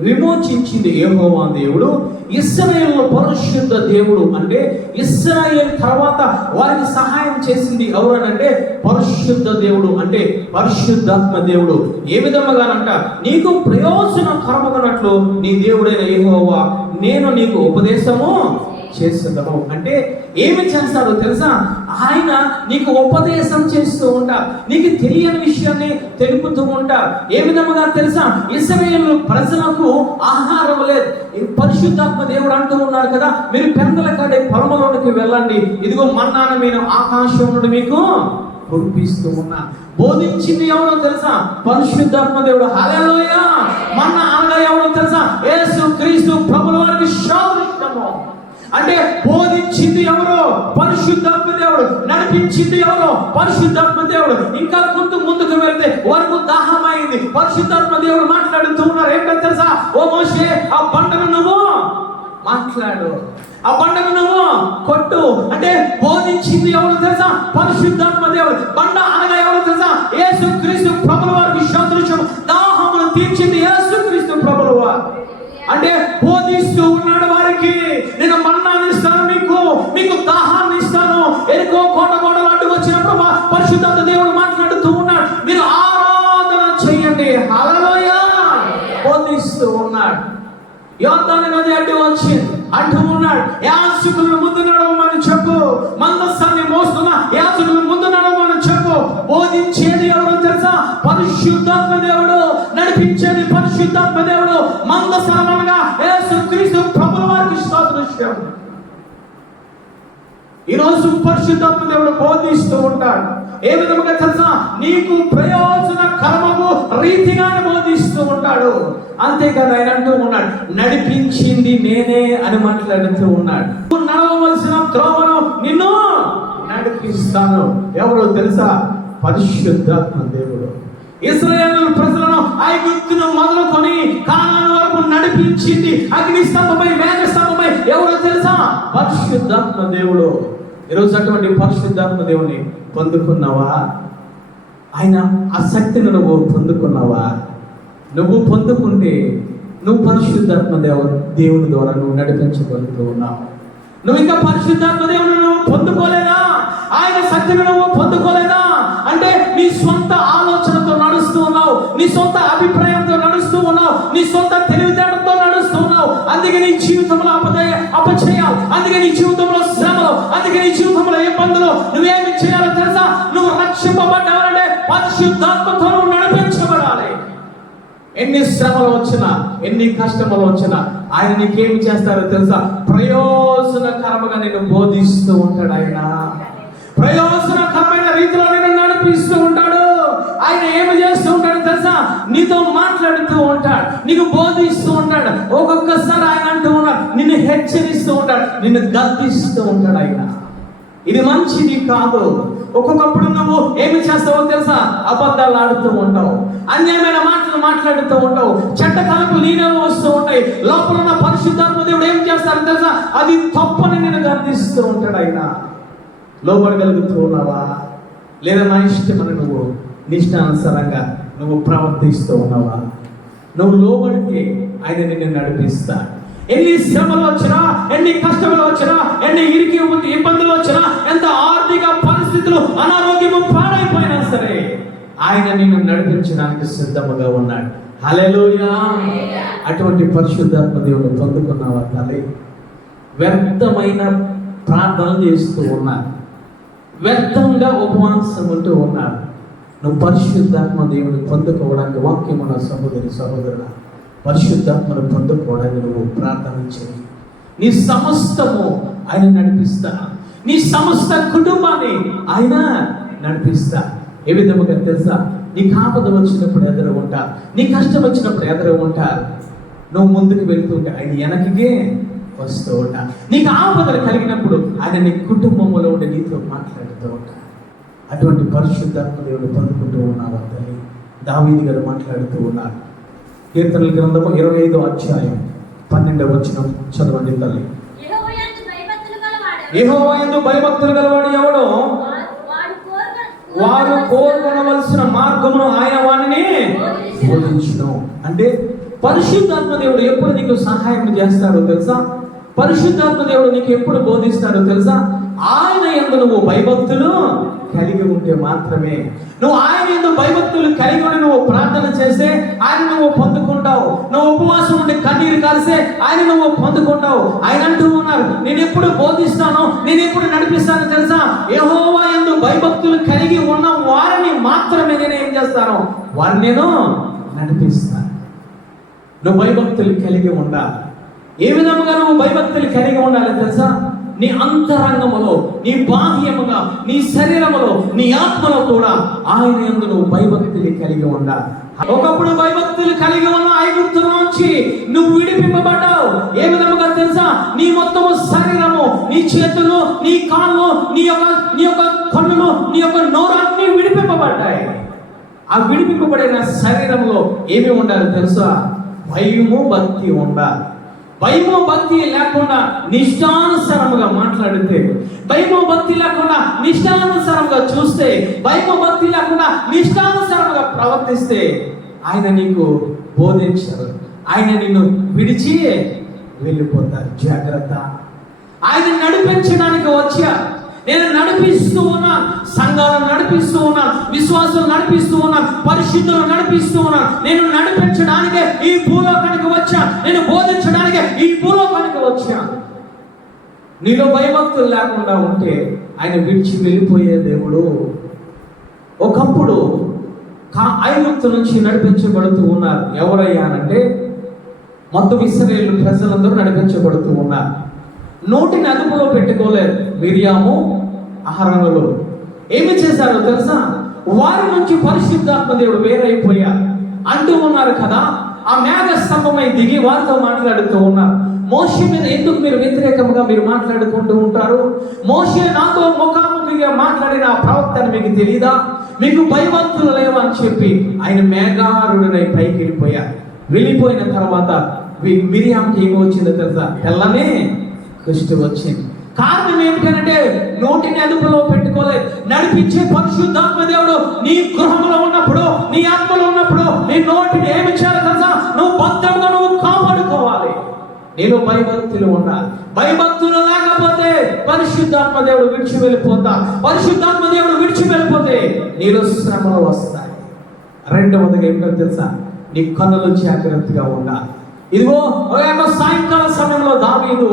విమోచించింది యెహోవా దేవుడు. ఇశ్రాయేలు పరిశుద్ధ దేవుడు అంటే ఇశ్రాయేలు తర్వాత వారికి సహాయం చేసింది ఎవరనంటే పరిశుద్ధ దేవుడు అంటే పరిశుద్ధాత్మ దేవుడు. ఏ విధముగానంట? నీకు ప్రయోజనకరమగునట్లు నీ దేవుడైన యెహోవా నేను నీకు ఉపదేశము చేస్తున్నాము. అంటే ఏమి చేస్తాడో తెలుసా? ఆయన నీకు ఉపదేశం చేస్తూ ఉంటారు, నీకు తెలియని విషయాన్ని తెలుపుతూ ఉంటారు. ఏ విధముగా తెలుసా? ఇశ్రాయేలు ప్రజలకు ఆహారం లేదు. పరిశుద్ధాత్మ దేవుడు అంటూ ఉన్నారు కదా, మీరు పెందల కాడే పొలములోనికి వెళ్ళండి, ఇదిగో మన్నాను నేను ఆకాశం నుండి మీకు కురిపిస్తూ ఉన్నా. బోధించింది ఎవరో తెలుసా? పరిశుద్ధాత్మ దేవుడు. హల్లెలూయా! మన్నా అనగా ఎవరో తెలుసా? యేసు క్రీస్తు ప్రభుల వారికి శాశ్వతము. అంటే బోధించింది ఎవరో? పరిశుద్ధాత్మ దేవుడు. నడిపించింది ఎవరో? పరిశుద్ధాత్మ దేవుడు. ఇంకా ముందుకు వెళ్తే వరకు దాహమైంది. పరిశుద్ధాత్మ దేవుడు మాట్లాడుతూ ఉన్నారు. ఏంటో తెలుసా? ఓ మోషే, ఆ బండను నువ్వు మాట్లాడు, ఆ బండను నువ్వు కొట్టు. అంటే బోధించింది ఎవరు తెలుసా? పరిశుద్ధాత్మ దేవుడు. బండ అనగా ఎవరు తెలుసా? యేసు క్రీస్తు ప్రభుల వారికి సదృశ్యం. దాహమును తీర్చింది యేసు క్రీస్తు ప్రభుల వారు. అంటే బోధిస్తూ ఉన్నాడు వారికి, నేను మన్నాన్ని ఇస్తాను, మీకు దాహాన్ని ఇస్తాను. ఎరుకో కోట గోడలు అడ్డు వచ్చినప్పుడు పరిశుద్ధాత్మ దేవుడు మాట్లాడుతూ ఉన్నాడు, మీరు ఆరాధన చేయండి. హల్లెలూయా! బోధిస్తూ ఉన్నాడు. యోర్దాను నది అడ్డు వచ్చింది, అంటూ ఉన్నాడు, యాజకులను ముందు నడవమని చెప్పు, మందసాన్ని మోస్తున్న యాజకులను ముందు నడవమని చెప్పు. బోధించేది ఎవరో తెలుసా? పరిశుద్ధాత్మ దేవుడు. నడిపించేది పరిశుద్ధాత్మ దేవుడు. మందసానగా యేసు క్రీస్తు ప్రభుల వారికి సాదృశ్యం. ఈరోజు పరిశుద్ధాత్మ దేవుడు బోధిస్తూ ఉంటాడు. ఏ విధముగా తెలుసా? నీకు ప్రయోజనకరము రీతిగానే బోధిస్తూ ఉంటాడు. అంతేకాదు ఆయన అంటూ ఉన్నాడు, నడిపించింది నేనే అని మాట్లాడుతూ ఉన్నాడు. నువ్వు నడవవలసిన త్రోవను నిన్ను నడిపిస్తాను. ఎవరో తెలుసా? పరిశుద్ధాత్మ దేవుడు. ఇశ్రాయేలు ప్రజలను ఐగుప్తును మొదలుకొని కానాను వరకు నడిపించింది అగ్ని స్తంభమై మేఘ స్తంభమై ఎవరో తెలుసా? పరిశుద్ధాత్మ దేవుడు. ఈరోజు అటువంటి పరిశుద్ధాత్మ దేవుని పొందుకున్నావా? ఆయన ఆ శక్తిని నువ్వు పొందుకున్నావా? నువ్వు పొందుకుంటే నువ్వు పరిశుద్ధాత్మ దేవుని ద్వారా నువ్వు నడిపించగలుగుతూ ఉన్నావు. నువ్వు ఇంకా పరిశుద్ధాత్మ దేవుని నువ్వు పొందుకోలేదా? ఆయన శక్తిని నువ్వు పొందుకోలేదా? అంటే నీ సొంత ఆలోచనతో నడుస్తూ ఉన్నావు, నీ సొంత అభిప్రాయంతో నడుస్తూ ఉన్నావు, నీ సొంత తెలివితేటతో నడుస్తూ ఉన్నావు. అందుకే నీ జీవితంలో అపచయాలు, అందుకే నీ జీవితంలో శ్రమలు, అందుకే నీ జీవితంలో ఇబ్బందులు. నువ్వేమి చేయాలో తెలుసా? నువ్వు రక్షింపబడ్డావంటే పరిశుద్ధాత్మతో నువ్వు నడిపించబడాలి. ఎన్ని శ్రమలు వచ్చినా, ఎన్ని కష్టములు వచ్చినా ఆయన నీకేమి చేస్తారో తెలుసా? ప్రయోజనకరముగా నేను బోధిస్తూ ఉంటాడు. ఆయన ప్రయోజనకరమైన రీతిలో నేను నడిపిస్తూ ఉంటాడు. ఆయన ఏమి చేస్తూ ఉంటాడు తెలుసా? నీతో మాట్లాడుతూ ఉంటాడు, నీకు బోధిస్తూ ఉంటాడు. ఒక్కొక్కసారి ఆయన అంటూ ఉన్నాడు, నిన్ను హెచ్చరిస్తూ ఉంటాడు, నిన్ను గద్దిస్తూ ఉంటాడు. ఆయన ఇది మంచిది కాదు. ఒక్కొక్కప్పుడు నువ్వు ఏమి చేస్తావో తెలుసా? అబద్ధాలు ఆడుతూ ఉంటావు, అన్యాయమైన మాటలు మాట్లాడుతూ ఉంటావు, చెడ్డ కలుపు లీనలు వస్తూ ఉంటాయి. లోపల ఉన్న పరిశుద్ధాత్మ దేవుడు ఏం చేస్తారో తెలుసా? అది తప్పని నేను గర్దిస్తూ ఉంటాడు. ఆయన లోబడగలుగుతూ ఉన్నావా? లేదా నా ఇష్టమని నువ్వు నిష్టానుసారంగా నువ్వు ప్రవర్తిస్తూ ఉన్నావా? నువ్వు లోబడితే ఆయన నిన్ను నడిపిస్తా. ఎన్ని శ్రమలు వచ్చినా, ఎన్ని కష్టములు వచ్చినా, ఎన్ని ఇరికి ఇబ్బందులు వచ్చినా, ఎంత ఆర్థిక పరిస్థితులు, అనారోగ్యము పాడైపోయినా సరే ఆయన నిన్ను నడిపించడానికి సిద్ధముగా ఉన్నాడు. హల్లెలూయా. అటువంటి పరిశుద్ధాత్మ దేవుడు పొందుకున్నావా తల్లి? వ్యర్థమైన ప్రార్థన చేస్తూ ఉన్నారు, వ్యర్థంగా ఉపవాసం ఉంటూ ఉన్నారు. నువ్వు పరిశుద్ధాత్మ దేవుని పొందుకోవడానికి వాక్యమున సహోదరుడా, పరిశుద్ధాత్మను పొందుకోవడానికి నువ్వు ప్రార్థన చేయి. నీ సమస్తము ఆయన నడిపిస్తా, నీ సమస్త కుటుంబాన్ని ఆయన నడిపిస్తా. ఏ విధముగా తెలుసా? నీ ఆపద వచ్చినప్పుడు ఎదురు ఉంటారు, నీ కష్టం వచ్చినప్పుడు ఎదురు ఉంటారు. నువ్వు ముందుకు వెళ్తుంటే ఆయన వెనకగే వస్తూ ఉంటా. నీకు ఆపదలు కలిగినప్పుడు ఆయన నీ కుటుంబంలో ఉండి నీతో మాట్లాడుతూ ఉంటా. అటువంటి పరిశుద్ధాత్మ దేవుడు పొందుకుంటూ ఉన్నావు తల్లి. దావీదు గారు మాట్లాడుతూ ఉన్నారు. కీర్తనల గ్రంథము 25వ అధ్యాయం 12వ వచనం చదవండి తల్లి. యెహోవా యందు భయభక్తులు గలవాడు ఎవడో వారు కోరుకొనవలసిన మార్గమును ఆయన వారిని బోధించును. అంటే పరిశుద్ధాత్మ దేవుడు ఎప్పుడు నీకు సహాయం చేస్తాడో తెలుసా? పరిశుద్ధాత్మ దేవుడు నీకు ఎప్పుడు బోధిస్తాడో తెలుసా? ఆయన యందు నువ్వు భయభక్తులు కలిగి ఉంటే మాత్రమే. నువ్వు ఆయన యందు భయభక్తులు కలిగి ఉండి నువ్వు ప్రార్థన చేస్తే ఆయన నువ్వు పొందుకుంటావు. నువ్వు ఉపవాసం ఉండి కన్నీరు కాల్స్తే ఆయన నువ్వు పొందుకుంటావు. ఆయన అంటూ ఉన్నారు, నేను ఎప్పుడు బోధిస్తాను, నేను ఎప్పుడు నడిపిస్తాను తెలుసా? యెహోవా యందు భయభక్తులు కలిగి ఉన్న వారిని మాత్రమే నేను ఏం చేస్తాను? వారిని నేను నడిపిస్తాను. నువ్వు భయభక్తులు కలిగి ఉండాలి. ఏ విధముగా నువ్వు భయభక్తులు కలిగి ఉండాలి తెలుసా? నీ అంతరంగములో, నీ బాహ్యముగా, నీ శరీరములో, నీ ఆత్మలో కూడా ఆయన యందు నువ్వు భయభక్తులు కలిగి ఉండాలి. ఒకప్పుడు భయభక్తులు కలిగి ఉన్న ఐగుప్తు నుంచి నువ్వు విడిపింపబడ్డావు. ఏ విధముగా తెలుసా? నీ మొత్తము శరీరము, నీ చేతులు, నీ కాళ్ళు, నీ యొక్క కన్నులు, నీ యొక్క నోరు అన్ని విడిపింపబడ్డాయి. ఆ విడిపింపబడిన శరీరంలో ఏమి ఉండాలి తెలుసా? భయము భక్తి ఉండాలి. భయము భక్తి లేకుండా నిష్టానుసారముగా మాట్లాడితే, భయము భక్తి లేకుండా నిష్టానుసారంగా చూస్తే, భయము భక్తి లేకుండా నిష్టానుసారంగా ప్రవర్తిస్తే ఆయన నీకు బోధించరు. ఆయన నిన్ను విడిచి వెళ్ళిపోతారు. జాగ్రత్త. ఆయన నడిపించడానికి వచ్చా. నేను నడిపిస్తూ ఉన్నా, సంఘాలను నడిపిస్తూ ఉన్నా, విశ్వాసం నడిపిస్తూ ఉన్నా, పరిశుద్ధులను నడిపిస్తూ ఉన్నా. నేను నడిపించడానికే ఈ భూలోకానికి వచ్చా, నేను బోధించడానికే ఈ భూలోకానికి వచ్చా. నీలో భయభక్తులు లేకుండా ఉంటే ఆయన విడిచి వెళ్ళిపోయే దేవుడు. ఒకప్పుడు ఐగుప్తు నుంచి నడిపించబడుతూ ఉన్నారు. ఎవరయ్యానంటే మొత్తం ఇశ్రాయేలు ప్రజలందరూ నడిపించబడుతూ ఉన్నారు. నోటిని అదుపులో పెట్టుకోలేదు మిరియాము అహరోనులు. ఏమి చేశారో తెలుసా? వారి నుంచి పరిశుద్ధాత్మ దేవుడు వేరైపోయారు అంటూ ఉన్నారు కదా. ఆ మేఘ స్తంభమై దిగి వారితో మాట్లాడుతూ ఉన్నారు. మోషే మీద ఎందుకు మీరు వ్యతిరేకంగా మీరు మాట్లాడుకుంటూ ఉంటారు? మోషే నాతో ముఖాముఖిగా మాట్లాడిన ఆ ప్రవక్తని మీకు తెలీదా? మీకు భయభక్తులు లేవా అని చెప్పి ఆయన మేఘారుడినై పైకి వెళ్ళిపోయారు. వెళ్ళిపోయిన తర్వాత మిరియాముకి ఏమి వచ్చిందో తెలుసా? తెల్లనే కుష్టి వచ్చింది. కారణం ఏమిటంటే నోటిని అదుపులో పెట్టుకోలేదు. నడిపించే పరిశుద్ధాత్మ దేవుడు నీ గృహంలో ఉన్నప్పుడు, నీ ఆత్మలో ఉన్నప్పుడు నీ నోటిని ఏమి చేయాలి తెలుసా? నువ్వు భద్రంగా నువ్వు కాపాడుకోవాలి. నేను భయభక్తులు ఉండాలి. భయభక్తులు లేకపోతే పరిశుద్ధాత్మ దేవుడు విడిచి వెళ్ళిపోతా. పరిశుద్ధాత్మ దేవుడు విడిచి వెళ్ళిపోతే నీలో శ్రమలు వస్తాయి. రెండవదిగా ఏంటో తెలుసా? నీ కన్నులు జాగ్రత్తగా ఉండాలి. ఇదిగో సాయంకాల సమయంలో దావీదు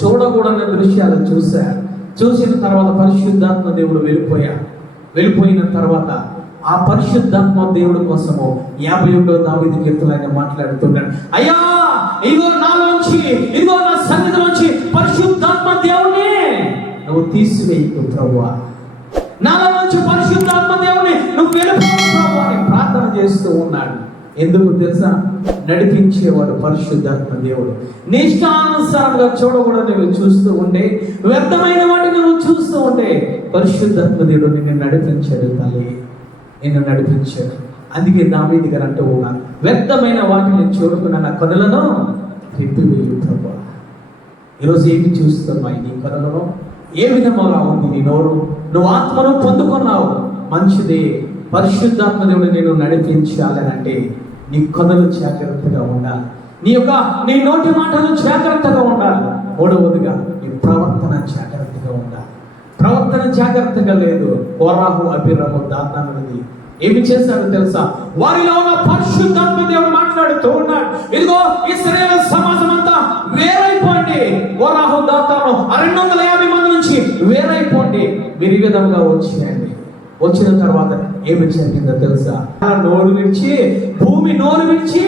చూడకూడని దృశ్యాలు చూశారు. చూసిన తర్వాత పరిశుద్ధాత్మ దేవుడు వెళ్ళిపోయిన తర్వాత ఆ పరిశుద్ధాత్మ దేవుడి కోసము 51వ దావీదు కీర్తనలో మాట్లాడుతున్నాడు. అయ్యా, ఇదిగో నాలోంచి, ఇదిగో నా సన్నిధిలోంచి పరిశుద్ధాత్మ దేవుని నువ్వు తీసివేయకు ప్రభువా, నాలో నుంచి పరిశుద్ధాత్మ దేవుని నువ్వు వెళ్ళిపోవు ప్రభువా అని ప్రార్థన చేస్తూ ఉన్నాడు. ఎందుకు తెలుసా? నడిపించేవాడు పరిశుద్ధాత్మ దేవుడు. నిష్టానుసారంగా చూడకూడదు నువ్వు చూస్తూ ఉంటే, వ్యర్థమైన వాటిని నువ్వు చూస్తూ ఉంటే పరిశుద్ధాత్మ దేవుడు నిన్ను నడిపించాడు. తల్లి నిన్ను నడిపించాడు. అందుకే దావీదు గారు అంటూ ఉన్నాను, వ్యర్థమైన వాటిని చూడకుండా నా కనులను తిప్పివేయు ప్రభువా. ఈరోజు ఏమి చూస్తున్నావు? నీ కనులలో ఏ విధంగా ఉంది నీ నోరు? నువ్వు ఆత్మను పొందుకున్నావు, మంచిదే. పరిశుద్ధాత్మ దేవుడు నేను నడిపించాలని అంటే నీ కనులు జాగ్రత్తగా ఉండాలి. నీ నోటి మాటలు జాగ్రత్తగా ఉండాలి. మూడవదిగా నీ ప్రవర్తన జాగ్రత్తగా ఉండాలి. ప్రవర్తన జాగ్రత్తగా లేదు. కోరాహు, అబీరాము, దాతానుది ఏమి చేశారో తెలుసా? వారిలో ఉన్న పరిశుద్ధాత్మ దేవుడు మాట్లాడుతూ ఉన్నాడు. ఇదిగో ఇశ్రాయేలు సమాజం అంతా వేరైపోండి. కోరాహు, దాతాను 250 మంది నుంచి వేరైపోండి. మీరు ఈ విధంగా వచ్చేయండి. వచ్చిన తర్వాత ఏమి జరిగిందో తెలుసా? నోరు విడిచి భూమి నోరు విడిచి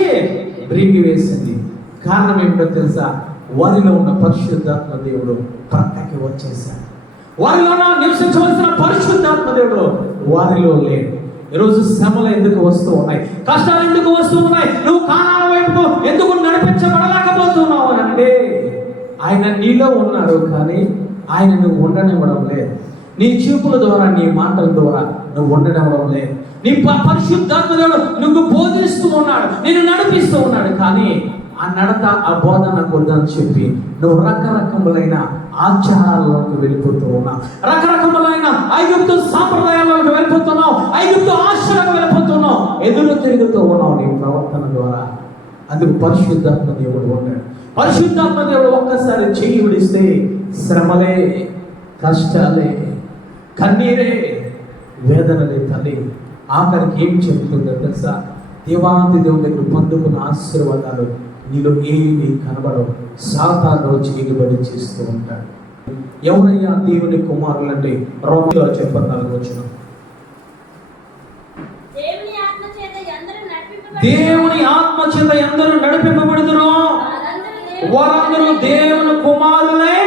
బ్రింగి వేసింది. కారణం ఏమిటో తెలుసా? వారిలో ఉన్న పరిశుద్ధాత్మ దేవుడు ప్రక్కకి వచ్చేసాడు. వారిలో నివసించవలసిన పరిశుద్ధాత్మ దేవుడు వారిలో లేడు. ఈరోజు శ్రమలు ఎందుకు వస్తూ ఉన్నాయి? కష్టాలు ఎందుకు వస్తూ ఉన్నాయి? నువ్వు కానాల వైపు ఎందుకు నడిపించబడలేకపోతున్నావు అని అంటే ఆయన నీలో ఉన్నాడు, కానీ ఆయన నువ్వు ఉండనివ్వడం లేదు. నీ చూపుల ద్వారా, నీ మాటల ద్వారా నువ్వు ఉండడం లేదు. నీ పరిశుద్ధాత్మ దేవుడు నువ్వు బోధిస్తూ ఉన్నాడు, నిన్ను నడిపిస్తూ ఉన్నాడు, కానీ ఆ నడత, ఆ బోధన వద్దని చెప్పి నువ్వు రకరకములైన ఆచారాల్లోకి వెళ్ళిపోతూ ఉన్నావు. రకరకములైన ఐగుప్తు సాంప్రదాయాల్లోకి వెళ్ళిపోతున్నావు. ఐగుప్తు ఆశలకు వెళ్ళిపోతున్నావు. ఎదురు తిరుగుతూ ఉన్నావు నీ ప్రవర్తన ద్వారా. అందుకు పరిశుద్ధాత్మ దేవుడు ఉన్నాడు. పరిశుద్ధాత్మ దేవుడు ఒక్కసారి చెయ్యి విడిస్తే శ్రమలే, కష్టాలే, కన్నీరే, వేదనలే. తల్లి ఆఖరికి ఏం చెబుతుందో తెలుసా? దేవాది దేవుడి దగ్గర పొందుకున్న ఆశీర్వాదాలు నీలో ఏమి కనబడవు. సాతాను చేయబడి చేస్తూ ఉంటాడు. ఎవరయ్యా దేవుని కుమారులు అంటే రోమలో 14 వచనం, దేవుని ఆత్మ చేత ఎందరూ నడిపింపబడుదురో వారందరూ దేవుని కుమారులై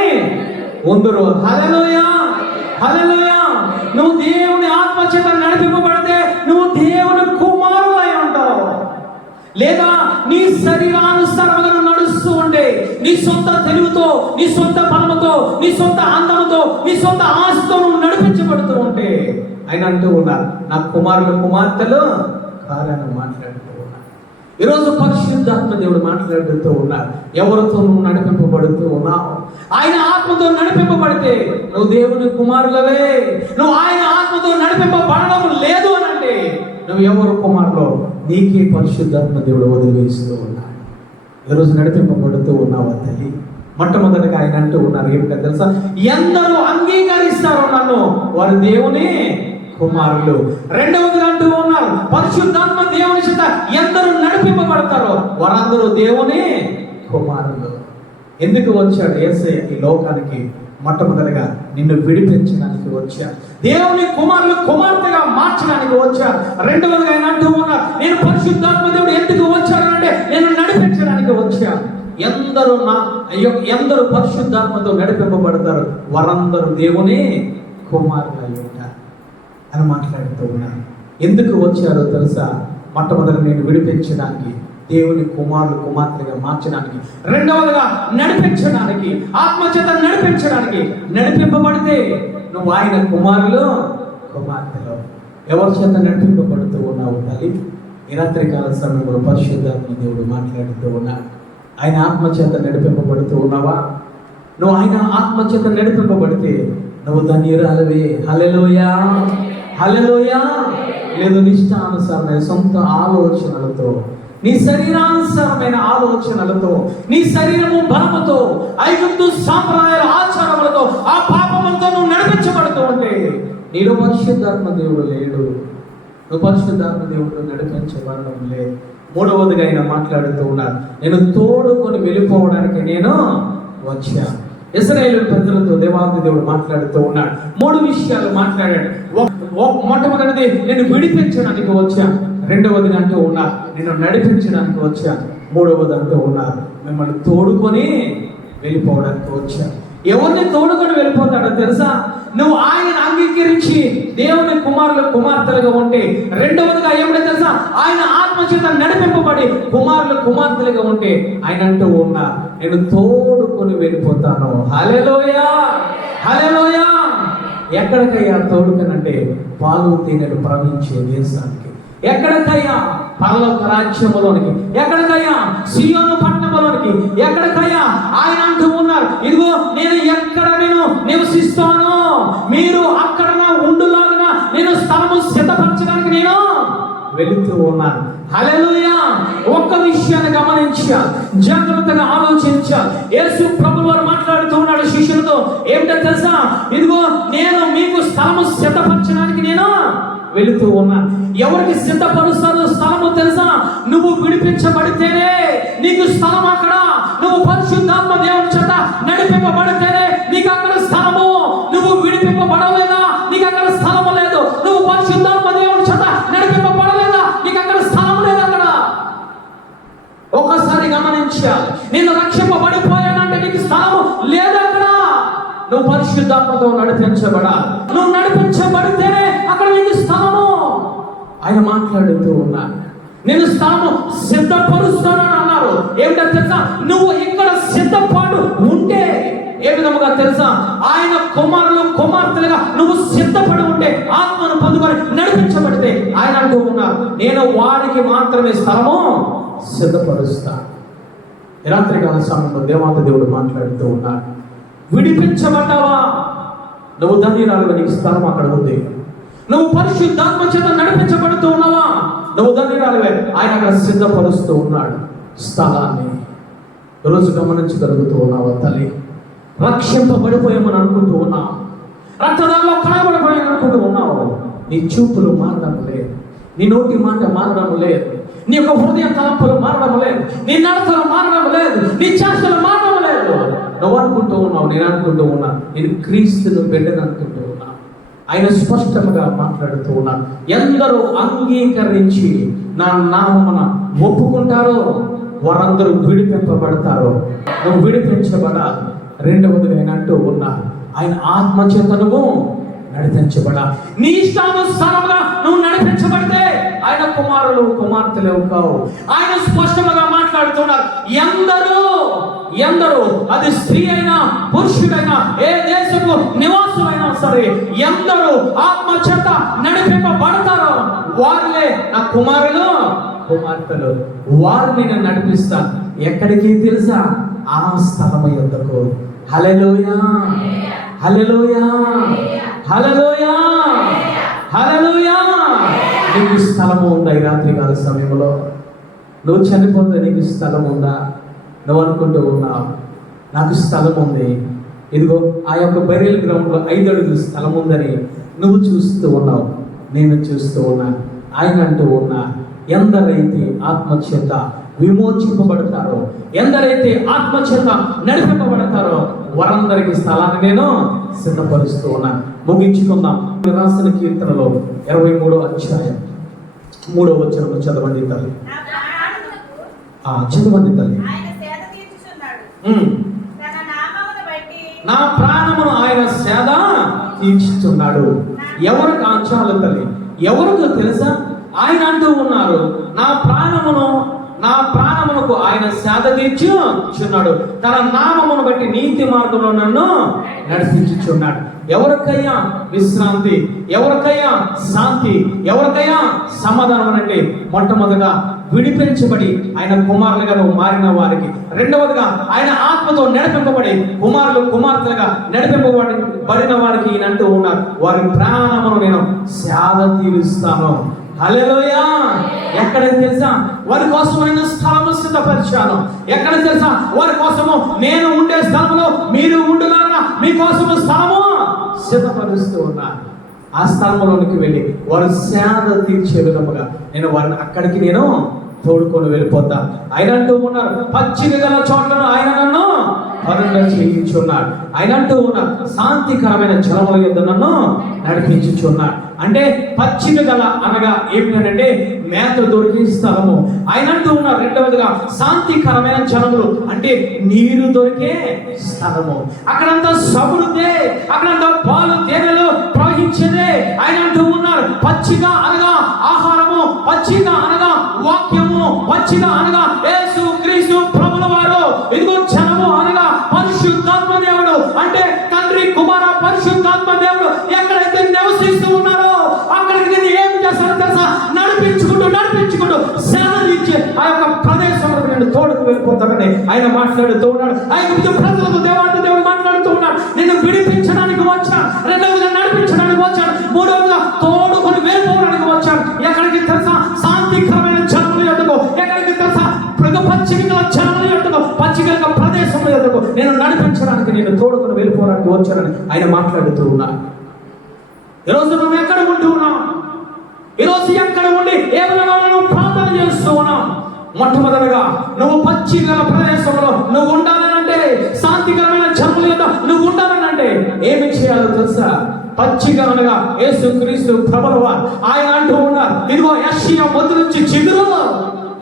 ఉందురు. హల్లెలూయా, హల్లెలూయా. నువ్వు దేవుని ఆత్మ చేత నడిపింపబడితే నువ్వు దేవుని కుమారులై ఉంటావు. లేదా నీ శరీరానుసారంగా నడుస్తూ ఉండే, నీ సొంత తెలివితో, నీ సొంత బలముతో, నీ సొంత అందముతో, నీ సొంత ఆశతో నువ్వు నడిపించబడుతూ ఉంటే ఆయన అంటూ ఉన్నారు, నా కుమారులు కుమార్తెలు కారని మాట్లాడుతూ ఉన్నారు. ఈరోజు పరిశుద్ధాత్మ దేవుడు మాట్లాడుతూ ఉన్నారు. ఎవరితో నువ్వు నడిపింపబడుతూ ఉన్నావు? ఆయన ఆత్మతో నడిపింపబడితే నువ్వు దేవుని కుమారులవే. నువ్వు ఆయన ఆత్మతో నడిపింపబడడం లేదు అని అంటే నువ్వు ఎవరు కుమారులో? నీకే పరిశుద్ధాత్మ దేవుడు వదిలివేస్తూ ఉన్నాడు. ఈరోజు నడిపింపబడుతూ ఉన్నావా తల్లి? మొట్టమొదటిగా ఆయన అంటూ ఉన్నారు, ఏమిటో తెలుసా? ఎందరూ అంగీకరిస్తారో నన్ను వారు దేవుని కుమారులు. రెండవదిగా అంటూ ఉన్నారు, పరిశుద్ధాత్మ దేవుని చేత ఎందరూ నడిపింపబడతారో వారందరూ దేవుని కుమారులు. ఎందుకు వచ్చాడు యేసయ్య ఈ లోకానికి? మొట్టమొదటిగా నిన్ను విడిపించడానికి వచ్చాడు. దేవుని కుమారులు కుమార్తెగా మార్చడానికి వచ్చాడు. రెండవదిగా ఆయన అంటూ ఉన్నారు, నేను పరిశుద్ధాత్మ దేవుడు ఎందుకు వచ్చాడు అంటే నేను నడిపించడానికి వచ్చాను. ఎందరు పరిశుద్ధాత్మతో నడిపింపబడతారు వారందరూ దేవుని కుమారులు అయి ఉంటారు అని మాట్లాడుతూ ఉన్నారు. ఎందుకు వచ్చారో తెలుసా? మొట్టమొదటి నేను విడిపించడానికి, దేవుని కుమారులు కుమార్తెగా మార్చడానికి, రెండవదిగా నడిపించడానికి, ఆత్మచేత నడిపించడానికి. నడిపింపబడితే నువ్వు ఆయన కుమారులు కుమార్తెలు. ఎవరి చేత నడిపింపబడుతూ ఉన్నావు తల్లి? ఈ రాత్రికాల సమయంలో పరిశుద్ధాత్మ దేవుడు మాట్లాడుతూ ఉన్నాడు. ఆయన ఆత్మచేత నడిపింపబడుతూ ఉన్నావా? నువ్వు ఆయన ఆత్మచేత నడిపింపబడితే నువ్వు ధన్యురాలివే. హల్లెలూయా, హల్లెలూయా. లేదు నిష్టానుసారమైన సొంత ఆలోచనలతో, నీ శరీరానుసారమైన ఆలోచనలతో, నీ శరీరము బలముతో, ఐగుప్తు సాంప్రదాయాల ఆచారములతో, ఆ పాపములతో నువ్వు నడిపించబడుతూ ఉంటే నీలో పరిశుద్ధాత్మ దేవుడు లేడు. నువ్వు పరిశుద్ధాత్మ దేవుడు నడిపించబడడం లేదు. మూడవదిగా ఆయన మాట్లాడుతూ ఉన్నారు, నేను తోడుకొని వెళ్ళిపోవడానికి నేను వచ్చాను. ఇశ్రాయేలు ప్రజలతో దేవాది దేవుడు మాట్లాడుతూ ఉన్నాడు. 3 విషయాలు మాట్లాడాడు. మొట్టమొదటిది నేను విడిపించడానికి వచ్చాను. రెండవది అంటూ ఉన్నారు నేను నడిపించడానికి వచ్చాను. మూడవది అంటూ ఉన్నారు మిమ్మల్ని తోడుకొని వెళ్ళిపోవడానికి వచ్చాను. ఎవరిని తోడుకొని వెళ్ళిపోతాడో తెలుసా? నువ్వు ఆయన అంగీకరించి దేవుని కుమారులు కుమార్తెలుగా ఉంటే. రెండవదిగా ఏమిటో తెలుసా? ఆయన ఆత్మచేత నడిపింపబడి కుమారులు కుమార్తెలుగా ఉంటే ఆయన అంటూ ఉన్నారు నేను తోడుకొని వెళ్ళిపోతాను. హల్లెలూయా, హల్లెలూయా. ఎక్కడికయ్యా తోడుకనంటే పాలు తేనెలు ప్రవహించే దేశానికి. ఎక్కడికయ్యా? పరలోక రాజ్యములోనికి. ఎక్కడికయ్యా? సియోను పట్టణములోనికి. ఎక్కడికయ్యా? ఆయన అంటూ ఉన్నారు ఇదిగో నేను ఎక్కడ నేను నివసిస్తాను మీరు అక్కడ ఉండులాగా నేను స్థలము సిద్ధపరచడానికి నేను వెళుతూ ఉన్నాను. హల్లెలూయా. ఒక్క విషయాన్ని గమనించాలి, జాగ్రత్తగా ఆలోచించాలి. యేసు ప్రభువు వారు మాట్లాడుతూ ఉన్నాడు శిష్యులతో. ఏమిటో తెలుసా? ఇదిగో నేను మీకు స్థలము సిద్ధపరచడానికి నేను వెళుతూ ఉన్నాను. ఎవరికి సిద్ధపరుస్తారో స్థలము తెలుసా? నువ్వు విడిపించబడితేనే నీకు స్థలం అక్కడ. నువ్వు పరిశుద్ధాత్మ దేవుని చేత నడిపింపబడితేనే నీకు అక్కడ స్థలము. నువ్వు విడిపింపబడలేదా నీకు అక్కడ స్థలము లేదు. నువ్వు పరిశుద్ధాత్మ దేవుని చేత నడిపింపబడలేదా నీకు అక్కడ స్థలం లేదు. అక్కడ ఒకసారి గమనించాలి. నేను రక్షింపబడిపోయానంటే నీకు స్థలము లేదు అక్కడ. నువ్వు పరిశుద్ధాత్మతో నడిపించబడాలి. నువ్వు నడిపించబడితేనే అక్కడ నీకు స్థలము. ఆయన మాట్లాడుతూ ఉన్నాడు నేను స్థలము సిద్ధపరుస్తానని అన్నారు. ఏమిటో తెలుసా? నువ్వు ఇక్కడ సిద్ధపాటు ఉంటే ఏ విధముగా తెలుసా? ఆయన కుమారులు కుమార్తెలుగా నువ్వు సిద్ధపడి ఉంటే, ఆత్మను పొందుకొని నడిపించబడితే ఆయన అంటూ ఉన్నారు నేను వారికి మాత్రమే స్థలము సిద్ధపరుస్తాను. రాత్రికాల సమయంలో దేవాంత దేవుడు మాట్లాడుతూ ఉన్నాడు విడిపించబడ్డావా? నువ్వు ధన్యురాలుగా నీకు స్థలం అక్కడ ఉంది. నువ్వు పరిశుద్ధాత్మ చేత నడిపించబడుతూ ఉన్నావా? నువ్వు ధన్యురాలువే. ఆయన అక్కడ సిద్ధపరుస్తూ ఉన్నాడు స్థలాన్ని. రోజు గమనించగలుగుతూ ఉన్నావా తల్లి? రక్షింపబడిపోయామని అనుకుంటూ ఉన్నావు, రక్తదానంలో కనబడిపోయామని అనుకుంటూ ఉన్నావు. నీ చూపులు మారడం లేదు, నీ నోటి మాట మారడం లేదు, నీ యొక్క హృదయ తలంపులు మారడం లేదు, నీ నడతలు మారడం లేదు, నీ చేష్టలు మారడం లేదు. నువ్వు అనుకుంటూ ఉన్నావు, నేను అనుకుంటూ ఉన్నా నేను క్రీస్తును బిడ్డను అనుకుంటూ ఉన్నా. ఆయన స్పష్టంగా మాట్లాడుతూ ఉన్నాను ఎందరూ అంగీకరించి నా నామమున ఒప్పుకుంటారో వారందరూ విడిపింపబడతారో. నువ్వు విడిపించబడాలి. రెండవదిగా ఆయన అంటూ ఉన్నా ఆయన ఆత్మచేతనము నడిపించబడాలి. నీ ఇష్టానుసారంగా నువ్వు నడిపించబడితే ఆయన కుమారులు కుమార్తెలు కావు. ఆయన స్పష్టంగా మాట్లాడుతున్నారు ఎందరూ అది స్త్రీ అయినా పురుషుడైనా ఏ దేశంలో నివాసులైనా సరే ఎందరూ ఆత్మచేత నడిపింపబడతారో వారిలే నా కుమారులు కుమార్తెలు. వారిని నేను నడిపిస్తాను. ఎక్కడికి తెలుసా? ఆ స్థలము యొద్దకు. హల్లెలూయా, హల్లెలూయా, హల్లెలూయా, హల్లెలూయా. నీకు స్థలము ఉందా? ఈ రాత్రికాల సమయంలో నువ్వు చనిపోతే నీకు స్థలం ఉందా? నువ్వు అనుకుంటూ ఉన్నావు నాకు స్థలం ఉంది, ఇదిగో ఆ యొక్క బరియల్ గ్రౌండ్లో 5 అడుగుల స్థలం ఉందని నువ్వు చూస్తూ ఉన్నావు, నేను చూస్తూ ఉన్నాను. ఆయన అంటూ ఉన్నా ఎందరైతే ఆత్మచేత విమోచింపబడతారో, ఎందరైతే ఆత్మచేత నడిపింపబడతారో వారందరికీ స్థలాన్ని నేను సిద్ధపరుస్తూ ఉన్నాను. ముగించుకుందాం. రాసిన కీర్తనలో 23వ అధ్యాయం 3వ వచనం చదవండి తల్లి. చదవండి తల్లి. తన నామమును బట్టి నా ప్రాణమును ఆయన సేద తీర్చుతున్నాడు. ఎవరికి ఆచారాలు తల్లి, ఎవరికి తెలుసా? ఆయన అంటూ ఉన్నారు, నా ప్రాణమునకు ఆయన సేద తీర్చుచున్నాడు, తన నామమును బట్టి నీతి మార్గంలో నన్ను నడిపించుచున్నాడు. ఎవరికయ్యా విశ్రాంతి, ఎవరికయ్యా శాంతి, ఎవరికయ్యా సమాధానం అంటే మొట్టమొదటిగా విడిపించబడి ఆయన కుమారులుగా నువ్వు మారిన వారికి, రెండవదిగా ఆయన ఆత్మతో నడిపింపబడి కుమార్తెలుగా నడిపింపబడిన వారికి ఈయన అంటూ ఉన్నారు, వారి ప్రాణమును నేను సేద తీరుస్తాను. హల్లెలూయా. ఎక్కడ తెలుసా? వారి కోసం నేను స్థలము సిద్ధపరిచాను. ఎక్కడ తెలుసా? వారి కోసము నేను ఉండే స్థలంలో మీరు ఉండులారా మీకోసము స్థలము సిద్ధపరుస్తూ ఉన్నాను. ఆ స్థలంలోనికి వెళ్ళి వారు సేద తీర్చే విధముగా నేను వారిని అక్కడికి నేను తోడుకొని వెళ్ళిపోతా. ఆయన అంటూ ఉన్నారు, పచ్చిక గల చోట్లను ఆయన నన్ను కరుణ చేయించున్నాడు. ఆయన అంటూ ఉన్నారు, శాంతికరమైన జలముల యొద్ద నన్ను నడిపించుచున్నాడు. అంటే పచ్చిక గల అనగా ఏమిటంటే మేత దొరికే స్థలము. ఆయన అంటూ ఉన్నారు, రెండవదిగా శాంతికరమైన జలములు అంటే నీరు దొరికే స్థలము. అక్కడంతా సమృద్ధి, అక్కడంతా పాలు తేనెలు ప్రవహించేదే. ఆయన అంటూ ఉన్నారు, పచ్చిక అనగా ఆహారము, పచ్చిక అనగా వాక్యము, పచ్చిక అనగా యేసు క్రీస్తు ప్రభుల వారు. ఇదిగో జనము అనగా పరిశుద్ధాత్మ దేవుడు, అంటే తండ్రి కుమార పరిశుద్ధాత్మ దేవుడు ఎక్కడైతే నివసిస్తూ ఉన్నారో అక్కడికి నేను ఏం చేస్తానో తెలుసా? నడిపించుకుంటూ సేవలిచ్చే ఆ యొక్క ప్రదేశంలో నేను తోడుకు వెళ్ళిపోతానని ఆయన మాట్లాడుతూ ఉన్నాడు. ఐగుప్తు ప్రజలకు దేవుడు మాట్లాడుతూ ఉన్నాడు, నిన్ను విడిపించడానికి వచ్చాను, రెండవదిగా నడిపించడానికి వచ్చాను, మూడవదిగా తోడుకొని వెళ్ళిపోవడానికి వచ్చాను. ఎక్కడికి తెలుసా? శాంతికరమైన జనముల యొద్దకు. ఎక్కడికి తెలుసా? పచ్చిక గల జనముల యొద్దకు, పచ్చిక గల ప్రదేశంలో యొద్దకు నేను నడిపించడానికి, నేను తోడుకొని వెళ్ళిపోవడానికి వచ్చానని ఆయన మాట్లాడుతూ ఉన్నాడు. ఈరోజు నువ్వు ఎక్కడ ఉంటూ ఉన్నావు? ఈరోజు ఎక్కడ ఉండి ఏమైనా నువ్వు ప్రార్థన చేస్తూ ఉన్నావు? మొట్టమొదటిగా నువ్వు పచ్చిక గల ప్రదేశంలో నువ్వు ఉండాలనంటే, శాంతికరమైన జనముల యొద్ద నువ్వు ఉండాలనంటే ఏమి చేయాలో తెలుసా? పచ్చిక అనగా యేసుక్రీస్తు ప్రభువు ఆయన అంటూ ఉన్నారు, ఇదిగో యెషయా మొదలు నుంచి చిగురు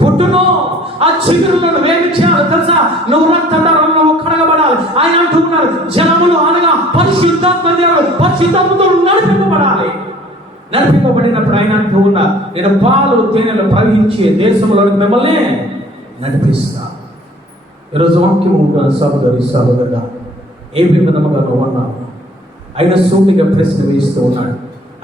పుట్టును, ఆ చిగురులను వేమి చేయాలి తెలుసా? నువ్వు రక్తధారలో నువ్వు కడగబడాలి. ఆయన అంటూ ఉన్నారు, జనములు అనగా పరిశుద్ధాత్మ దేవుడు పరిశుద్ధాత్మతో నడిపింపబడినప్పుడు ఆయన అంటూ ఉన్నారు, నేను పాలు తేనెలు ప్రవహించే దేశంలోకి మిమ్మల్ని నడిపిస్తా. ఈరోజు వాక్యం ఉంటాను సహోదరుడా, ఏ విధముగా నువ్వు ఉన్నావు? ఆయన సూటిగా ప్రశ్న వేస్తూ ఉన్నాడు.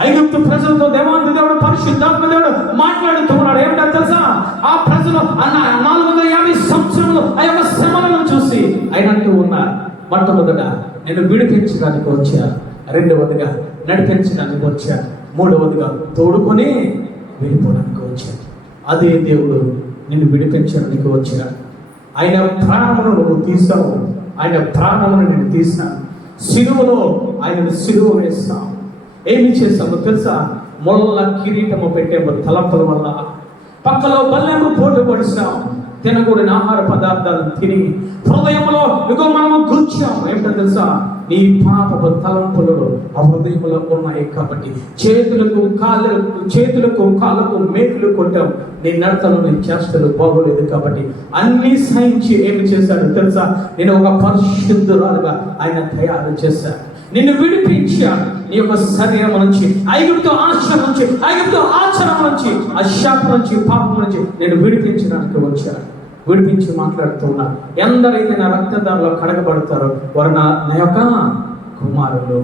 ఐగుప్తు ప్రజలతో దేవుడు పరిశుద్ధాత్మ దేవుడు మాట్లాడుతూ ఉన్నాడు. ఏమిటో తెలుసా? ఆ ప్రజలు 450 సంవత్సరములు ఆ యొక్క శ్రమలను చూసి ఆయన అంటూ ఉన్నారు, మొట్టమొదట నేను విడిపించడానికి వచ్చాను, రెండవదిగా నడిపించడానికి వచ్చాను, మూడవదిగా తోడుకొని వెళ్ళిపోవడానికి వచ్చాను. అదే దేవుడు నిన్ను విడిపించడానికి వచ్చాడు. ఆయన ప్రాణమును నువ్వు తీసావు, ఆయన ప్రాణమును నేను తీసాను. సిలువలో ఆయనను సిలువ వేస్తాం. ఏమి చేస్తామో తెలుసా? మొల్ల కిరీటము పెట్టేమో తలంపుల వల్ల, పక్కలో బల్లెము పోటు పడిస్తాం, తినకూడని ఆహార పదార్థాలు తిని హృదయంలో ఇగో మనము గుర్చాం. ఏమిటో తెలుసా? నీ పాపపు తలంపులు ఆ హృదయంలో ఉన్నాయి కాబట్టి చేతులకు కాళ్ళకు మేకులు కొట్టాం. నీ నడతలు నీ చేష్టలు బాగోలేదు కాబట్టి అన్ని సహించి ఏమి చేశాడు తెలుసా? నేను ఒక పరిశుద్ధురాలుగా ఆయన తయారు చేశాడు. నిన్ను విడిపించాడు నీ యొక్క శరీరం నుంచి, ఐగుప్తు ఆశ్రమం నుంచి, ఐగుప్తు ఆచరణ నుంచి, ఆ శాపం నుంచి, పాపం నుంచి నేను విడిపించడానికి వచ్చాను. విడిపించి మాట్లాడుతున్నా, ఎందరైతే నా రక్తదారులో కడగబడతారో వారు నా యొక్క కుమారులు.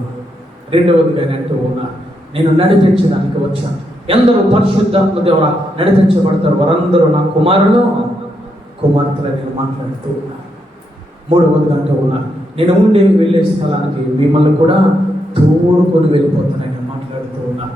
రెండవదిగా అంటూ ఉన్నా, నేను నడిపించడానికి వచ్చాను. ఎందరూ పరిశుద్ధాత్మ ద్వారా నడిపించబడతారు వారందరూ నా కుమార్తెలు నేను మాట్లాడుతూ ఉన్నా. మూడవదిగా అంటూ ఉన్నా, నేను వెళ్ళే స్థలానికి మిమ్మల్ని కూడా తోడుకొని వెళ్ళిపోతానని మాట్లాడుతూ ఉన్నా.